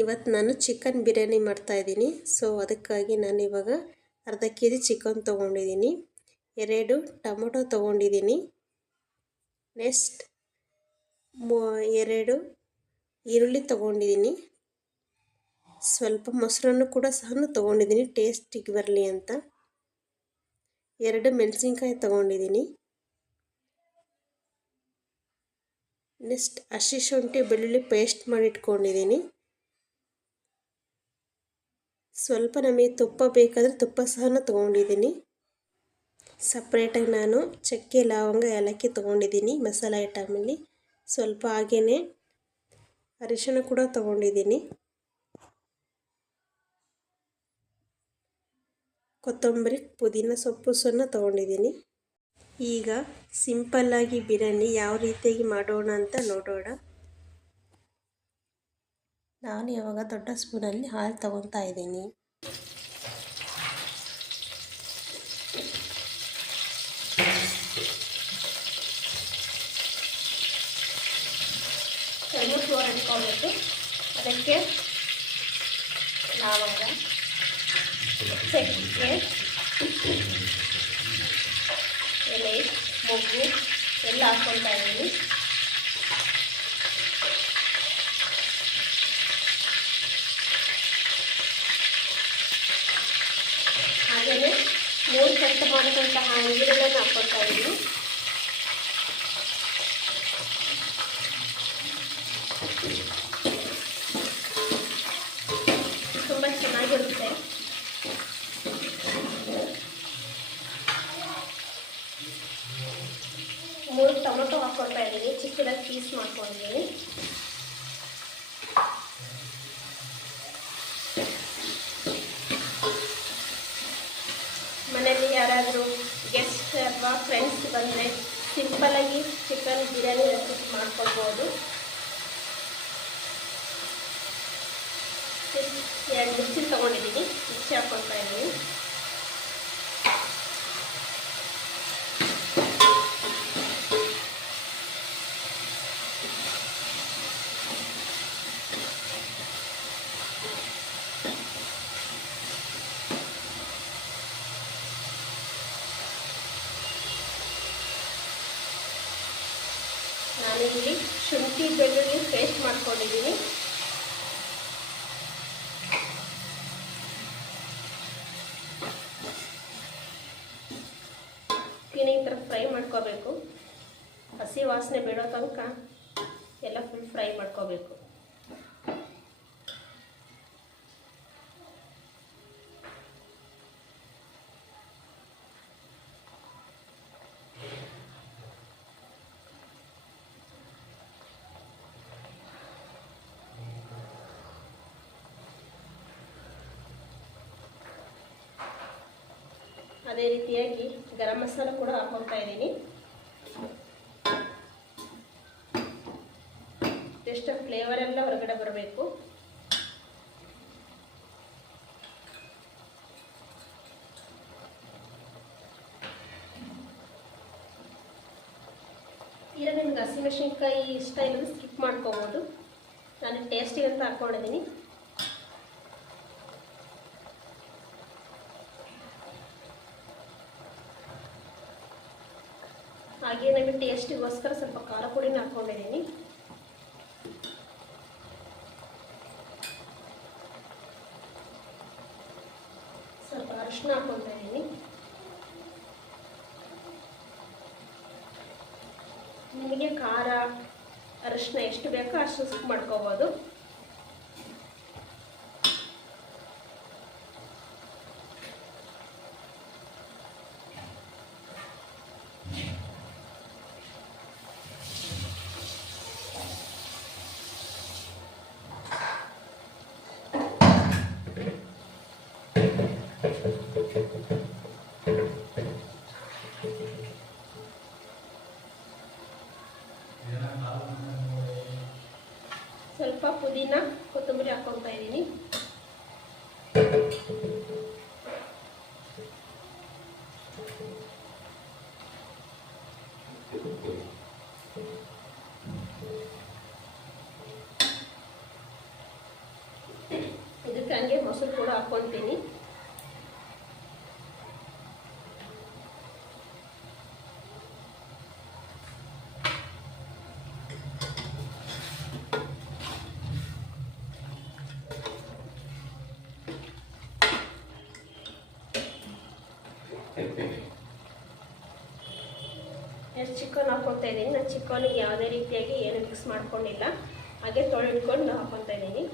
ಇವತ್ತು ನಾನು ಚಿಕನ್ ಬಿರಿಯಾನಿ ಮಾಡ್ತಾಯಿದ್ದೀನಿ. ಸೊ ಅದಕ್ಕಾಗಿ ನಾನು ಇವಾಗ ಅರ್ಧ ಕೆ ಜಿ ಚಿಕನ್ ತೊಗೊಂಡಿದ್ದೀನಿ, 2 ಟೊಮೊಟೊ ತೊಗೊಂಡಿದ್ದೀನಿ, ನೆಕ್ಸ್ಟ್ 2 ಈರುಳ್ಳಿ ತೊಗೊಂಡಿದ್ದೀನಿ, ಸ್ವಲ್ಪ ಮೊಸರನ್ನು ಕೂಡ ಸಹ ತೊಗೊಂಡಿದ್ದೀನಿ ಟೇಸ್ಟಿಗೆ ಬರಲಿ ಅಂತ, 2 ಮೆಣಸಿನ್ಕಾಯಿ ತೊಗೊಂಡಿದ್ದೀನಿ, ನೆಕ್ಸ್ಟ್ ಹಸಿ ಶುಂಠಿ ಬೆಳ್ಳುಳ್ಳಿ ಪೇಸ್ಟ್ ಮಾಡಿ ಇಟ್ಕೊಂಡಿದ್ದೀನಿ. ಸ್ವಲ್ಪ ನಮಗೆ ತುಪ್ಪ ಬೇಕಾದರೆ ತುಪ್ಪ ಸಹ ತೊಗೊಂಡಿದ್ದೀನಿ. ಸಪ್ರೇಟಾಗಿ ನಾನು ಚಕ್ಕೆ ಲವಂಗ ಏಲಕ್ಕಿ ತೊಗೊಂಡಿದ್ದೀನಿ ಮಸಾಲೆ ಐಟಮಲ್ಲಿ. ಸ್ವಲ್ಪ ಹಾಗೆಯೇ ಅರಿಶಿಣ ಕೂಡ ತೊಗೊಂಡಿದ್ದೀನಿ, ಕೊತ್ತಂಬರಿ ಪುದೀನ ಸೊಪ್ಪು ಸಹ ತೊಗೊಂಡಿದ್ದೀನಿ. ಈಗ ಸಿಂಪಲ್ಲಾಗಿ ಬಿರಿಯಾನಿ ಯಾವ ರೀತಿಯಾಗಿ ಮಾಡೋಣ ಅಂತ ನೋಡೋಣ. ನಾನು ಇವಾಗ ದೊಡ್ಡ ಸ್ಪೂನಲ್ಲಿ ಹಾಲು ತಗೊತಾ ಇದ್ದೀನಿ. ಇಟ್ಕೊಳ್ಬೇಕು. ಅದಕ್ಕೆ ಲವಂಗ, ಚಕ್ಕೆ, ಎಲೆ, ಮೊಗ್ಗು ಎಲ್ಲ ಹಾಕ್ಕೊಳ್ತಾ ಇದ್ದೀನಿ. ಹಾಗೆಯೇ 3 ಕಟ್ ಮಾಡಿದಂತಹ ಈರುಳ್ಳಿಯನ್ನು ಹಾಕ್ಕೊಳ್ತಾ ಇದ್ದೀನಿ. ತುಂಬ ಚೆನ್ನಾಗಿರುತ್ತೆ. ಮೂರು ಟೊಮೊಟೊ ಹಾಕ್ಕೊಳ್ತಾ ಇದ್ದೀನಿ, ಚಿಕ್ಕದಾಗಿ ಪೀಸ್ ಮಾಡ್ಕೊಂಡಿದ್ದೀನಿ. ಮನೆಯಲ್ಲಿ ಯಾರಾದರೂ ಗೆಸ್ಟ್ ಅಥವಾ ಫ್ರೆಂಡ್ಸ್ ಬಂದರೆ ಸಿಂಪಲ್ಲಾಗಿ ಚಿಕನ್ ಬಿರಿಯಾನಿ ರೆಸಿಪಿ ಮಾಡ್ಕೊಳ್ಬೋದು. 2 ಮಿರ್ಚಿ ತೊಗೊಂಡಿದ್ದೀನಿ, ಮಿರ್ಚಿ ಹಾಕ್ಕೊಳ್ತಾ ಇದ್ದೀನಿ. ನಾನಿಲ್ಲಿ ಶುಂಠಿ ಬೆಳ್ಳುಳ್ಳಿ ಪೇಸ್ಟ್ ಮಾಡ್ಕೊಂಡಿದ್ದೀನಿ. ಈ ಥರ ಫ್ರೈ ಮಾಡ್ಕೋಬೇಕು, ಹಸಿ ವಾಸನೆ ಬಿಡೋ ತನಕ ಎಲ್ಲ ಫುಲ್ ಫ್ರೈ ಮಾಡ್ಕೋಬೇಕು. ಅದೇ ರೀತಿಯಾಗಿ ಗರಂ ಮಸಾಲ ಕೂಡ ಹಾಕ್ಕೊಳ್ತಾ ಇದ್ದೀನಿ. ಜಸ್ಟ್ ಫ್ಲೇವರ್ ಎಲ್ಲ ಹೊರಗಡೆ ಬರಬೇಕು. ಈಗ ನಿಮ್ಗೆ ಹಸಿಮೆಣಸಿನ್ಕಾಯಿ ಇಷ್ಟ ಇಲ್ಲದ್ರೆ ಸ್ಕಿಪ್ ಮಾಡ್ಕೋಬೋದು. ನಾನು ಟೇಸ್ಟಿಗೆ ಅಂತ ಹಾಕ್ಕೊಂಡಿದ್ದೀನಿ. ಹಾಗೆ ನಮಗೆ ಟೇಸ್ಟಿಗೋಸ್ಕರ ಸ್ವಲ್ಪ ಖಾರ ಪುಡಿನ ಹಾಕ್ಕೊಂಡಿದ್ದೀನಿ. ಸ್ವಲ್ಪ ಅರಿಶಿನ ಹಾಕ್ಕೊಳ್ತಾ ಇದ್ದೀನಿ. ನಿಮಗೆ ಖಾರ ಅರಿಶಿನ ಎಷ್ಟು ಬೇಕೋ ಅಷ್ಟು ಸ್ಕಿಪ್ ಮಾಡ್ಕೋಬೋದು. ಸ್ವಲ್ಪ ಪುದೀನ ಕೊತ್ತಂಬರಿ ಹಾಕ್ಕೊಳ್ತಾ ಇದ್ದೀನಿ. ಹಾಗೆ ಮೊಸರು ಕೂಡ ಹಾಕ್ಕೊತೀನಿ. ಚಿಕನ್ ಹಾಕ್ಕೊತಾ ಇದ್ದೀನಿ. ನಾನು ಚಿಕನ್ಗೆ ಯಾವುದೇ ರೀತಿಯಾಗಿ ಏನು ಮಿಕ್ಸ್ ಮಾಡ್ಕೊಂಡಿಲ್ಲ, ಹಾಗೆ ತೊಳೆದ್ಕೊಂಡು ಹಾಕ್ಕೊತಾ ಇದ್ದೀನಿ.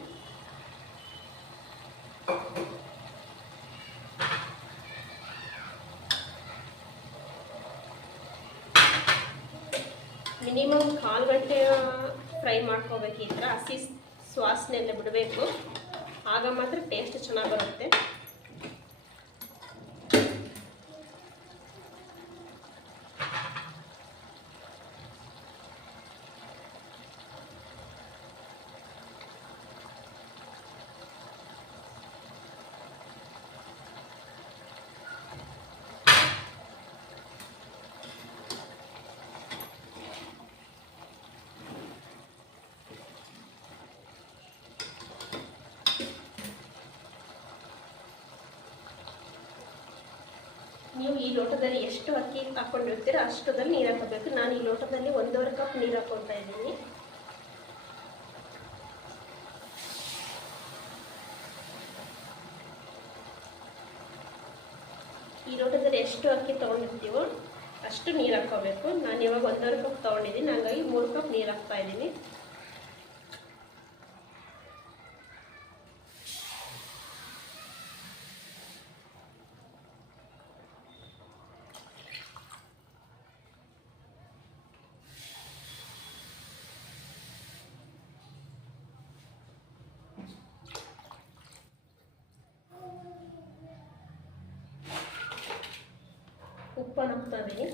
ಮಿನಿಮಮ್ 1/4 ಗಂಟೆ ಫ್ರೈ ಮಾಡ್ಕೋಬೇಕು. ಈ ಥರ ಹಸಿ ಸುವಾಸನೆ ಎಲ್ಲ ಬಿಡಬೇಕು, ಆಗ ಮಾತ್ರ ಟೇಸ್ಟ್ ಚೆನ್ನಾಗಿ ಬರುತ್ತೆ. ನೀವು ಈ ಲೋಟದಲ್ಲಿ ಎಷ್ಟು ಅಕ್ಕಿ ಹಾಕ್ಕೊಂಡಿರ್ತೀರೋ ಅಷ್ಟರಲ್ಲಿ ನೀರು ಹಾಕೋಬೇಕು. ನಾನು ಈ ಲೋಟದಲ್ಲಿ 1.5 ಕಪ್ ನೀರು ಹಾಕ್ಕೊತಾ ಇದ್ದೀನಿ. ಈ ಲೋಟದಲ್ಲಿ ಎಷ್ಟು ಅಕ್ಕಿ ತೊಗೊಂಡಿರ್ತೀವೋ ಅಷ್ಟು ನೀರು ಹಾಕ್ಕೋಬೇಕು. ನಾನು ಇವಾಗ 1.5 ಕಪ್ ತೊಗೊಂಡಿದ್ದೀನಿ, ಹಾಗಾಗಿ 3 ಕಪ್ ನೀರು ಹಾಕ್ತಾ ಇದ್ದೀನಿ. ಉಪ್ಪನ್ನು ಹಾಕ್ತಾ ಇದ್ದೀನಿ.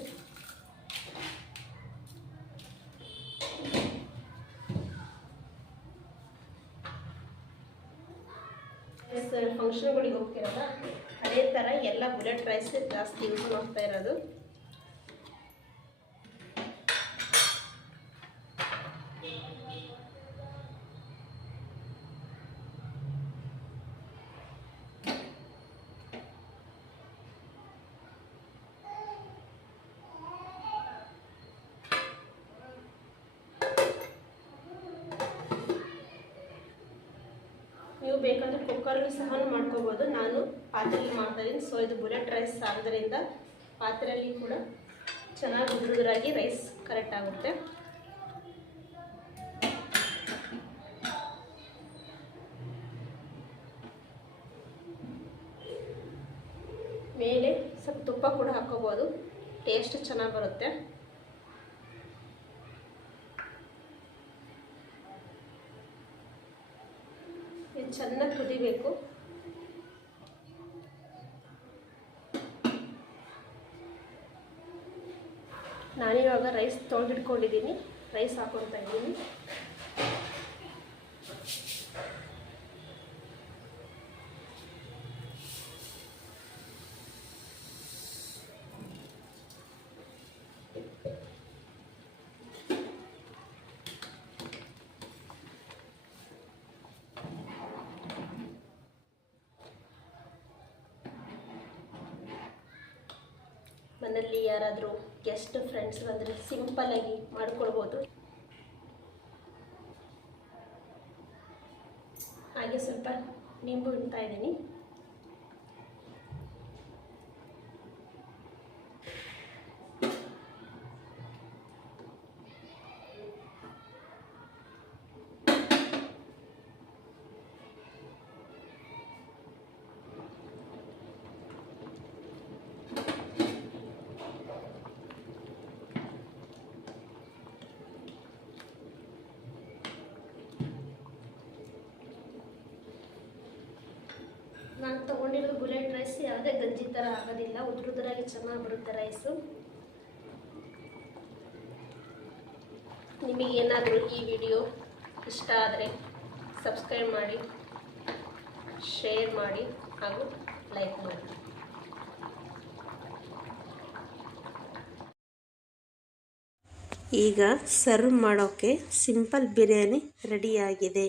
ಫಂಕ್ಷನ್ಗಳಿಗೆ ಹೋಗ್ತಿರಲ್ಲ, ಅದೇ ಥರ ಎಲ್ಲ ಬುಲೆಟ್ ರೈಸ್ ಜಾಸ್ತಿ ಯೂಸ್ ಮಾಡ್ತಾ ಇರೋದು. ನೀವು ಬೇಕಂದರೆ ಕುಕ್ಕರಲ್ಲಿ ಸಹ ಮಾಡ್ಕೋಬೋದು. ನಾನು ಪಾತ್ರೆಯಲ್ಲಿ ಮಾಡ್ತಾಯಿದ್ದೀನಿ. ಸೊ ಇದು ಬುಲೆಟ್ ರೈಸ್ ಆಗೋದ್ರಿಂದ ಪಾತ್ರೆಯಲ್ಲಿ ಕೂಡ ಚೆನ್ನಾಗಿ ಉದುರಾಗಿ ರೈಸ್ ಕರೆಕ್ಟ್ ಆಗುತ್ತೆ. ಮೇಲೆ ಸ್ವಲ್ಪ ತುಪ್ಪ ಕೂಡ ಹಾಕೋಬೋದು, ಟೇಸ್ಟ್ ಚೆನ್ನಾಗಿ ಬರುತ್ತೆ. ಇದು ಚೆನ್ನಾಗಿ ಕುದಿಬೇಕು. ನಾನಿವಾಗ ರೈಸ್ ತೊಳೆದಿಟ್ಕೊಂಡಿದ್ದೀನಿ, ರೈಸ್ ಹಾಕೊತಾ ಇದ್ದೀನಿ. ಮನೆಯಲ್ಲಿ ಯಾರಾದರೂ ಗೆಸ್ಟ್ ಫ್ರೆಂಡ್ಸ್ ಬಂದರೆ ಸಿಂಪಲ್ಲಾಗಿ ಮಾಡ್ಕೊಳ್ಬೋದು. ಹಾಗೆ ಸ್ವಲ್ಪ ನಿಂಬು ಇಡ್ತಾ ಇದ್ದೀನಿ. ನಾನು ತೊಗೊಂಡಿರೋ ಬುಲೆಟ್ ರೈಸ್ ಯಾವುದೇ ಗಂಜಿ ಥರ ಆಗೋದಿಲ್ಲ, ಉದುರುದುರಾಗಿ ಚೆನ್ನಾಗಿ ಬರುತ್ತೆ ರೈಸು. ನಿಮಗೇನಾದರೂ ಈ ವಿಡಿಯೋ ಇಷ್ಟ ಆದರೆ ಸಬ್ಸ್ಕ್ರೈಬ್ ಮಾಡಿ, ಶೇರ್ ಮಾಡಿ ಹಾಗೂ ಲೈಕ್ ಮಾಡಿ. ಈಗ ಸರ್ವ್ ಮಾಡೋಕ್ಕೆ ಸಿಂಪಲ್ ಬಿರಿಯಾನಿ ರೆಡಿಯಾಗಿದೆ.